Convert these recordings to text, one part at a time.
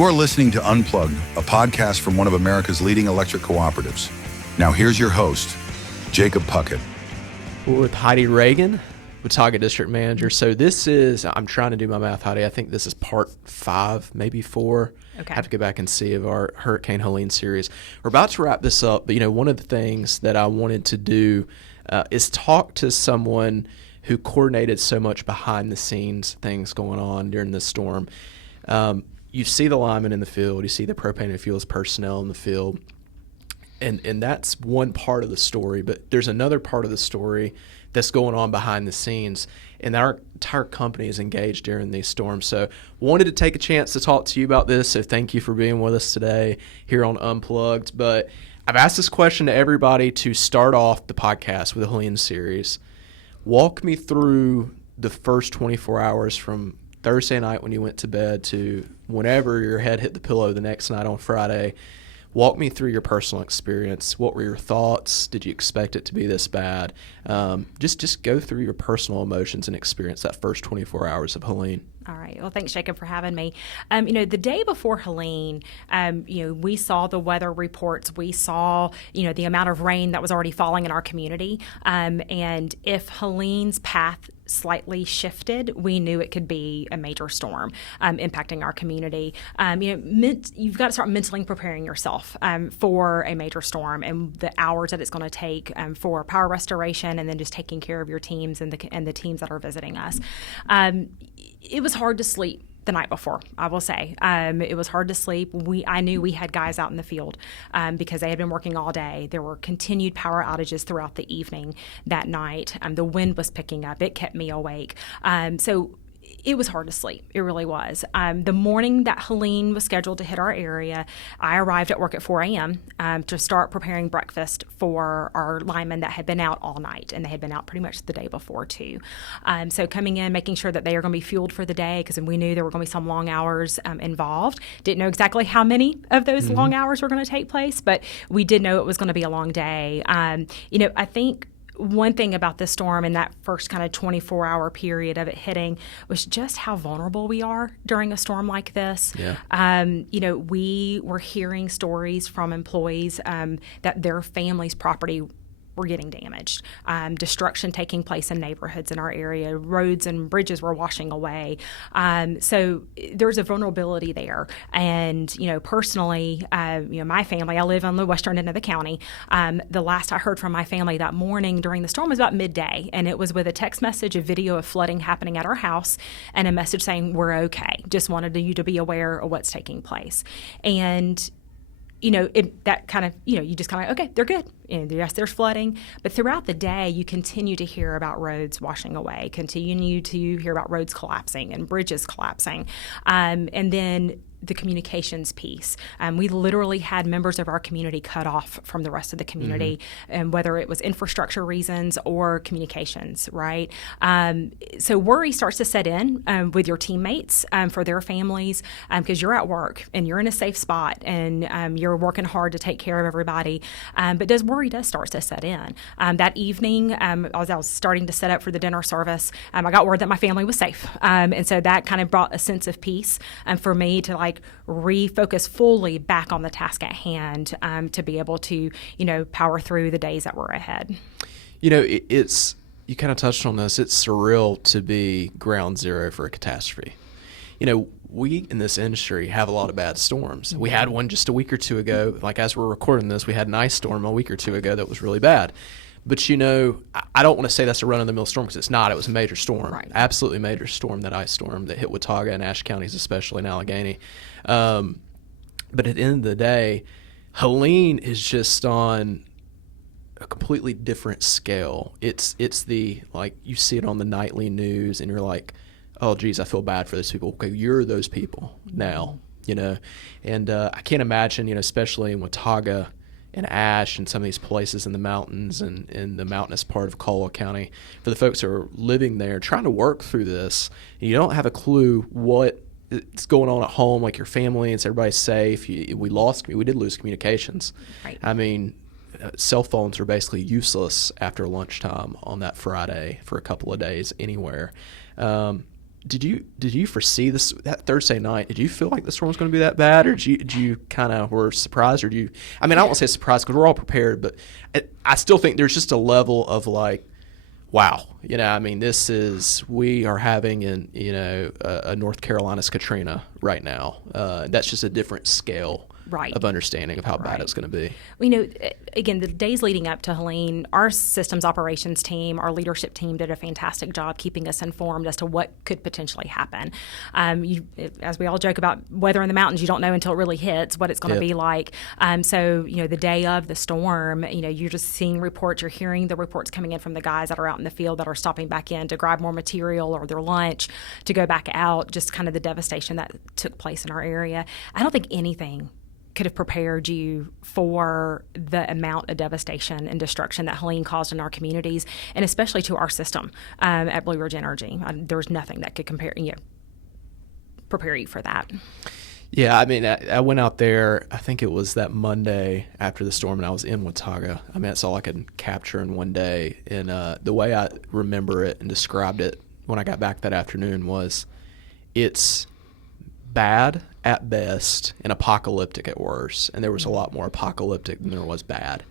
You are listening to Unplugged, a podcast from one of America's leading electric cooperatives. Now here's your host, Jacob Puckett. We're with Heidi Ragan, Watauga District Manager. So this is, I'm trying to do my math, Heidi. I think this is part 5, maybe 4. Okay. I have to go back and see of our Hurricane Helene series. We're about to wrap this up, but one of the things that I wanted to do is talk to someone who coordinated so much behind the scenes things going on during this storm. You see the linemen in the field, you see the propane and fuels personnel in the field, and that's one part of the story, but there's another part of the story that's going on behind the scenes, and our entire company is engaged during these storms. So wanted to take a chance to talk to you about this, so thank you for being with us today here on Unplugged. But I've asked this question to everybody to start off the podcast with the Helene series. Walk me through the first 24 hours from Thursday night when you went to bed to whenever your head hit the pillow the next night on Friday. Walk me through your personal experience. What were your thoughts? Did you expect it to be this bad? Just go through your personal emotions and experience that first 24 hours of Helene. All right. Well, thanks, Jacob, for having me. The day before Helene, we saw the weather reports. We saw, the amount of rain that was already falling in our community. And if Helene's path slightly shifted, we knew it could be a major storm impacting our community. You've got to start mentally preparing yourself for a major storm and the hours that it's going to take for power restoration, and then just taking care of your teams and the teams that are visiting us. It was hard to sleep the night before, I will say. It was hard to sleep. I knew we had guys out in the field because they had been working all day. There were continued power outages throughout the evening that night. The wind was picking up. It kept me awake. So it was hard to sleep. It really was. The morning that Helene was scheduled to hit our area, I arrived at work at 4 a.m. To start preparing breakfast for our linemen that had been out all night, and they had been out pretty much the day before too. So coming in, making sure that they are going to be fueled for the day, because we knew there were going to be some long hours involved. Didn't know exactly how many of those long hours were going to take place, but we did know it was going to be a long day. I think one thing about this storm in that first kind of 24-hour period of it hitting was just how vulnerable we are during a storm like this. Yeah. We were hearing stories from employees that their family's property were getting damaged, destruction taking place in neighborhoods in our area, roads and bridges were washing away. So there's a vulnerability there. And, personally, my family, I live on the western end of the county. The last I heard from my family that morning during the storm was about midday, and it was with a text message, a video of flooding happening at our house, and a message saying, "We're okay. Just wanted you to be aware of what's taking place." And that kind of, you just kind of, okay, they're good. Yes, there's flooding. But throughout the day, you continue to hear about roads washing away, continue to hear about roads collapsing and bridges collapsing. And then the communications piece. We literally had members of our community cut off from the rest of the community, and whether it was infrastructure reasons or communications, right? So worry starts to set in with your teammates for their families, because you're at work and you're in a safe spot and you're working hard to take care of everybody. But worry does start to set in. That evening, as I was starting to set up for the dinner service, I got word that my family was safe. And so that kind of brought a sense of peace for me to refocus fully back on the task at hand to be able to, power through the days that were ahead. It's, you kind of touched on this, it's surreal to be ground zero for a catastrophe. We in this industry have a lot of bad storms. We had one just a week or two ago, as we're recording this, we had an ice storm a week or two ago that was really bad. But, I don't want to say that's a run-of-the-mill storm, because it's not. It was a major storm, right. Absolutely major storm, that ice storm that hit Watauga and Ashe counties, especially in Allegheny. But at the end of the day, Helene is just on a completely different scale. It's the, you see it on the nightly news, and you're like, oh, geez, I feel bad for those people. Okay, you're those people now, And I can't imagine, especially in Watauga and Ashe and some of these places in the mountains and in the mountainous part of Caldwell County, for the folks who are living there trying to work through this, and you don't have a clue what is going on at home, your family, is everybody safe? We did lose communications. Right. I mean, cell phones were basically useless after lunchtime on that Friday for a couple of days anywhere. did you foresee this that Thursday night? Did you feel like the storm was going to be that bad, or did you kind of were surprised, or do you? I mean, I don't want to say surprised because we're all prepared, but I still think there's just a level of like, wow, I mean, we are having a North Carolina's Katrina right now. That's just a different scale. Right. Of understanding of how bad it's going to be. Well, again, the days leading up to Helene, our systems operations team, our leadership team did a fantastic job keeping us informed as to what could potentially happen. As we all joke about weather in the mountains, you don't know until it really hits what it's going to be like. So, the day of the storm, you're just seeing reports, you're hearing the reports coming in from the guys that are out in the field that are stopping back in to grab more material or their lunch to go back out, just kind of the devastation that took place in our area. I don't think anything could have prepared you for the amount of devastation and destruction that Helene caused in our communities, and especially to our system at Blue Ridge Energy. There's nothing that could prepare you for that. Yeah, I mean, I went out there, I think it was that Monday after the storm, and I was in Watauga. I mean, that's all I could capture in one day. And the way I remember it and described it when I got back that afternoon was, it's bad at best and apocalyptic at worst. And there was a lot more apocalyptic than there was bad.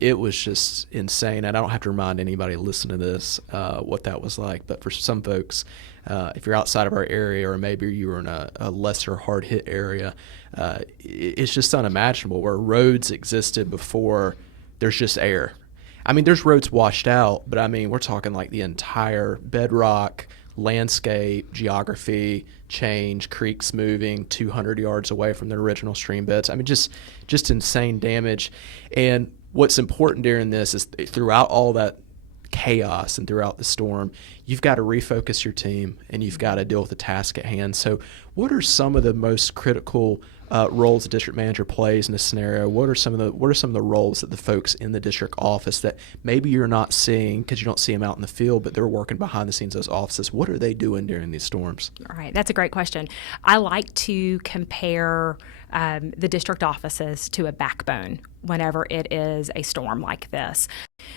It was just insane. And I don't have to remind anybody listening to this what that was like. But for some folks, if you're outside of our area, or maybe you were in a lesser hard-hit area, it's just unimaginable where roads existed before there's just air. I mean, there's roads washed out, but I mean, we're talking like the entire bedrock, landscape, geography change, creeks moving 200 yards away from the original stream beds. I mean, just insane damage. And what's important during this is throughout all that chaos and throughout the storm, you've got to refocus your team and you've got to deal with the task at hand. So what are some of the most critical roles a district manager plays in a scenario? What are some of the roles that the folks in the district office that maybe you're not seeing because you don't see them out in the field, but they're working behind the scenes of those offices? What are they doing during these storms? All right, that's a great question. I like to compare the district offices to a backbone whenever it is a storm like this.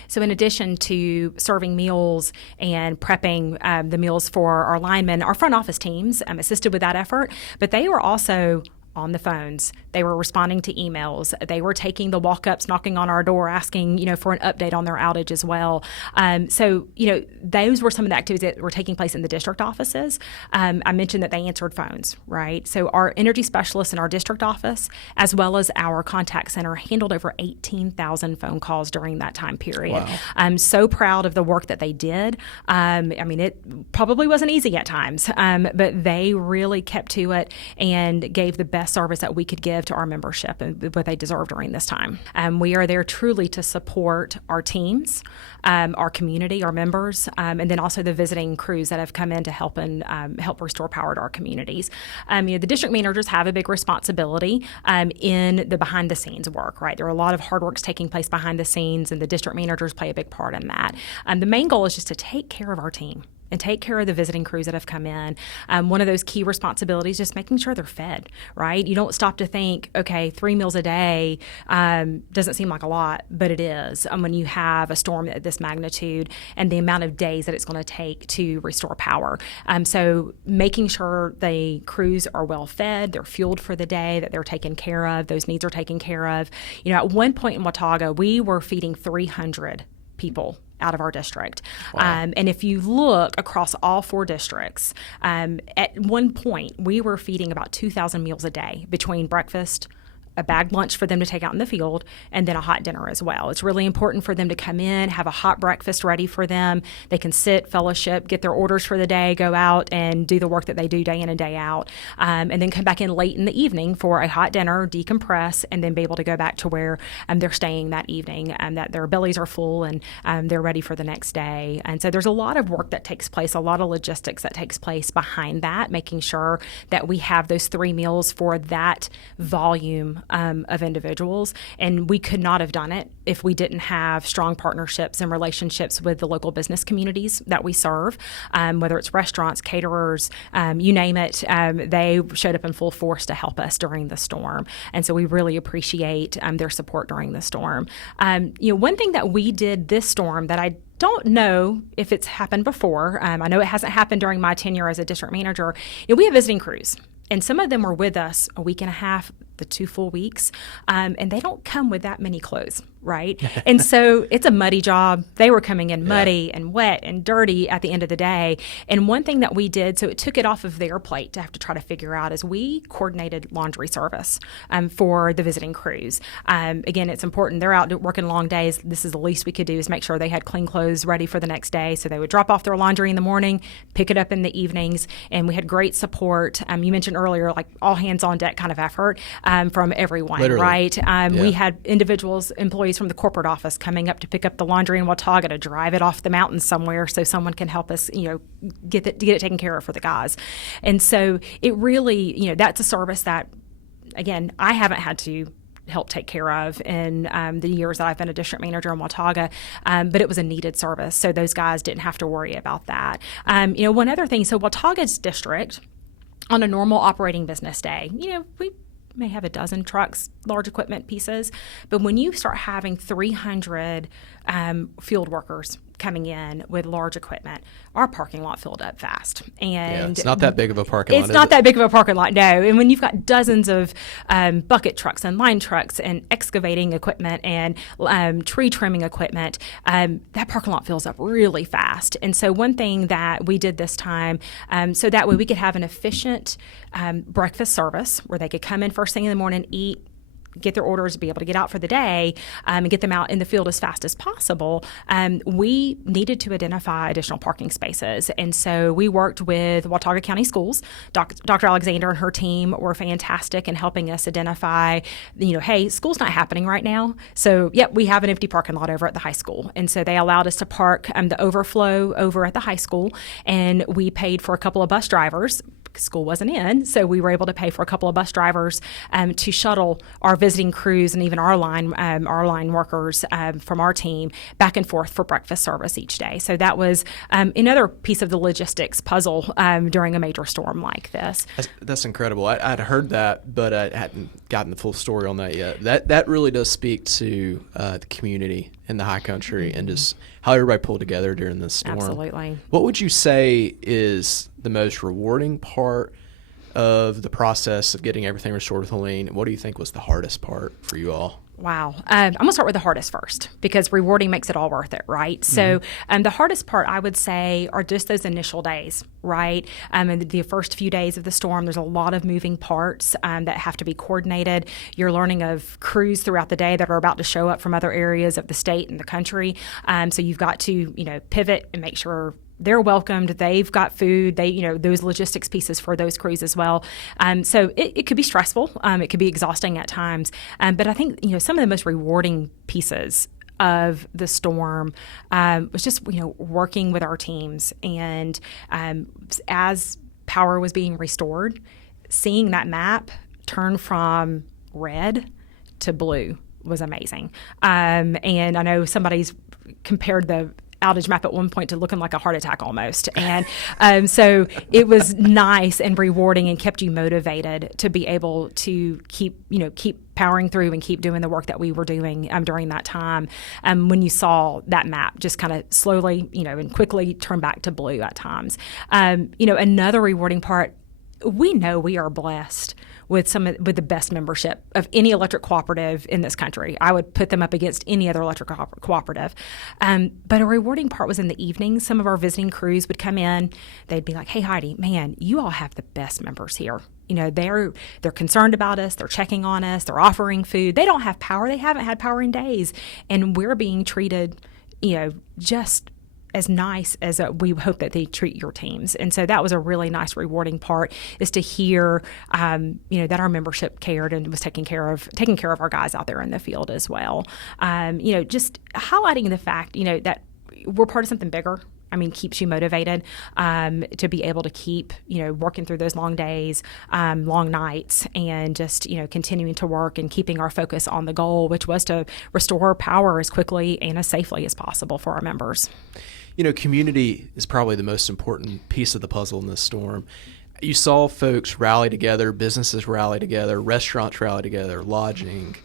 So in addition to serving meals and prepping the meals for our linemen, our front office teams assisted with that effort, but they were also on the phones. They were responding to emails. They were taking the walk-ups, knocking on our door, asking, for an update on their outage as well. So, those were some of the activities that were taking place in the district offices. I mentioned that they answered phones, right? So our energy specialists in our district office, as well as our contact center, handled over 18,000 phone calls during that time period. Wow. I'm so proud of the work that they did. I mean, it probably wasn't easy at times, but they really kept to it and gave the best service that we could give to our membership and what they deserve during this time. We are there truly to support our teams, our community, our members, and then also the visiting crews that have come in to help and help restore power to our communities. The district managers have a big responsibility in the behind the scenes work, right? There are a lot of hard works taking place behind the scenes, and the district managers play a big part in that. The main goal is just to take care of our team and take care of the visiting crews that have come in. One of those key responsibilities is just making sure they're fed, right? You don't stop to think, okay, 3 meals a day doesn't seem like a lot, but it is when you have a storm at this magnitude and the amount of days that it's going to take to restore power. So making sure the crews are well fed, they're fueled for the day, that they're taken care of, those needs are taken care of. At one point in Watauga, we were feeding 300 people out of our district. Wow. And if you look across all 4 districts, at one point we were feeding about 2,000 meals a day between breakfast, a bagged lunch for them to take out in the field, and then a hot dinner as well. It's really important for them to come in, have a hot breakfast ready for them. They can sit, fellowship, get their orders for the day, go out and do the work that they do day in and day out, and then come back in late in the evening for a hot dinner, decompress, and then be able to go back to where they're staying that evening, and that their bellies are full and they're ready for the next day. And so there's a lot of work that takes place, a lot of logistics that takes place behind that, making sure that we have those 3 meals for that volume of individuals, and we could not have done it if we didn't have strong partnerships and relationships with the local business communities that we serve, whether it's restaurants, caterers, you name it. They showed up in full force to help us during the storm, and so we really appreciate their support during the storm. One thing that we did this storm that I don't know if it's happened before. I know it hasn't happened during my tenure as a district manager. We have visiting crews, and some of them were with us a week and a half, the 2 full weeks, and they don't come with that many clothes, right? And so it's a muddy job. They were coming in muddy and wet and dirty at the end of the day. And one thing that we did, so it took it off of their plate to have to try to figure out, is we coordinated laundry service for the visiting crews. Again, it's important. They're out working long days. This is the least we could do, is make sure they had clean clothes ready for the next day. So they would drop off their laundry in the morning, pick it up in the evenings, and we had great support. You mentioned earlier, like all hands on deck kind of effort. From everyone, Literally. right? We had employees from the corporate office coming up to pick up the laundry in Watauga to drive it off the mountain somewhere so someone can help us, get it taken care of for the guys. And so it really, that's a service that, again, I haven't had to help take care of in the years that I've been a district manager in Watauga, but it was a needed service, so those guys didn't have to worry about that. One other thing, so Watauga's district, on a normal operating business day, we may have a dozen trucks, large equipment pieces, but when you start having 300 field workers coming in with large equipment, our parking lot filled up fast. And it's not that big of a parking lot. It's not that big of a parking lot, no. And when you've got dozens of bucket trucks and line trucks and excavating equipment and tree trimming equipment, that parking lot fills up really fast. And so one thing that we did this time, so that way we could have an efficient breakfast service where they could come in first thing in the morning, eat, get their orders, be able to get out for the day, and get them out in the field as fast as possible, we needed to identify additional parking spaces. And so we worked with Watauga County Schools. Dr. Alexander and her team were fantastic in helping us identify, hey, school's not happening right now. So, we have an empty parking lot over at the high school. And so they allowed us to park the overflow over at the high school, and we paid for a couple of bus drivers. School wasn't in, so we were able to pay for a couple of bus drivers to shuttle our visiting crews and even our line workers from our team back and forth for breakfast service each day. So that was another piece of the logistics puzzle during a major storm like this. That's incredible. I'd heard that, but I hadn't gotten the full story on that yet. That really does speak to the community in the high country and just how everybody pulled together during this storm. Absolutely. What would you say is the most rewarding part of the process of getting everything restored with Helene? What do you think was the hardest part for you all? Wow. I'm going to start with the hardest first, because rewarding makes it all worth it, right? So the hardest part, I would say, are just those initial days, right? And the first few days of the storm, there's a lot of moving parts that have to be coordinated. You're learning of crews throughout the day that are about to show up from other areas of the state and the country. So you've got to, pivot and make sure they're welcomed. They've got food. Those logistics pieces for those crews as well. So it could be stressful. It could be exhausting at times. But I think, some of the most rewarding pieces of the storm was just, working with our teams. And as power was being restored, seeing that map turn from red to blue was amazing. And I know somebody's compared the outage map at one point to looking like a heart attack almost. And so it was nice and rewarding and kept you motivated to be able to keep powering through and keep doing the work that we were doing during that time. When you saw that map just kind of slowly, and quickly turn back to blue at times. Another rewarding part, we know we are blessed with with the best membership of any electric cooperative in this country. I would put them up against any other electric cooperative. But a rewarding part was in the evenings. Some of our visiting crews would come in. They'd be like, "Hey, Heidi, man, you all have the best members here. They're concerned about us. They're checking on us. They're offering food. They don't have power. They haven't had power in days, and we're being treated, just as nice as we hope that they treat your teams." And so that was a really nice, rewarding part, is to hear, that our membership cared and was taking care of our guys out there in the field as well. Just highlighting the fact, that we're part of something bigger. keeps you motivated to be able to keep, working through those long days, long nights, and just, continuing to work and keeping our focus on the goal, which was to restore power as quickly and as safely as possible for our members. Community is probably the most important piece of the puzzle in this storm. You saw folks rally together, businesses rally together, restaurants rally together, lodging,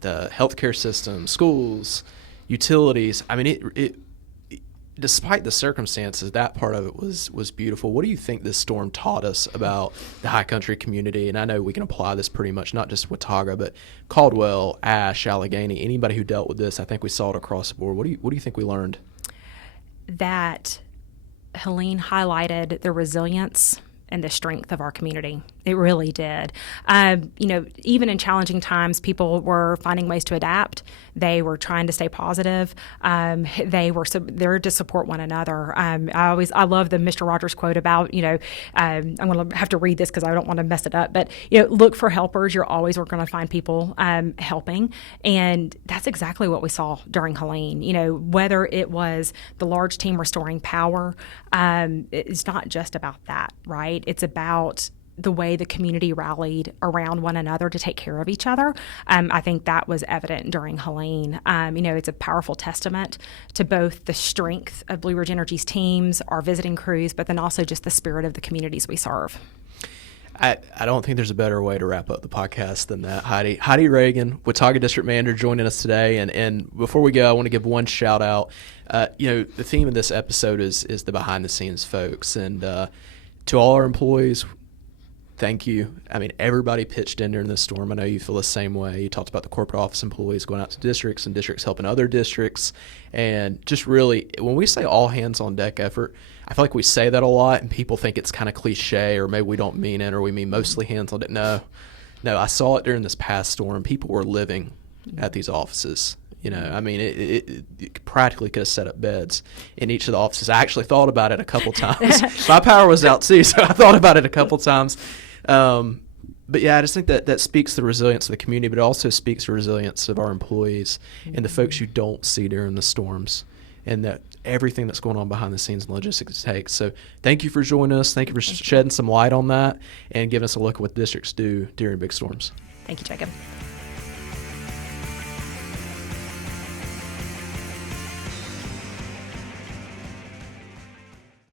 the healthcare system, schools, utilities. It despite the circumstances, that part of it was beautiful. What do you think this storm taught us about the high country community? And I know we can apply this pretty much, not just Watauga, but Caldwell, Ashe, Allegheny, anybody who dealt with this. I think we saw it across the board. What do you think we learned? That Helene highlighted the resilience and the strength of our community. It really did. Even in challenging times, people were finding ways to adapt. They were trying to stay positive. They were there to support one another. I love the Mr. Rogers quote about, I'm going to have to read this because I don't want to mess it up, but, look for helpers. You're always going to find people helping. And that's exactly what we saw during Helene. Whether it was the large team restoring power, it's not just about that, right? It's about the way the community rallied around one another to take care of each other. I think that was evident during Helene. It's a powerful testament to both the strength of Blue Ridge Energy's teams, our visiting crews, but then also just the spirit of the communities we serve. I don't think there's a better way to wrap up the podcast than that. Heidi Ragan, Watauga District Manager, joining us today. And before we go, I want to give one shout out. The theme of this episode is the behind the scenes folks. And to all our employees, thank you. Everybody pitched in during this storm. I know you feel the same way. You talked about the corporate office employees going out to districts and districts helping other districts. And just really, when we say all hands on deck effort, I feel like we say that a lot and people think it's kind of cliche, or maybe we don't mean it, or we mean mostly hands on deck. No, I saw it during this past storm. People were living at these offices. It practically could have set up beds in each of the offices. I actually thought about it a couple times. My power was out too, so I thought about it a couple times. But yeah, I just think that speaks to the resilience of the community, but it also speaks to the resilience of our employees and the folks you don't see during the storms, and that everything that's going on behind the scenes and logistics takes. So thank you for joining us. Thank you for shedding some light on that and giving us a look at what districts do during big storms. Thank you, Jacob.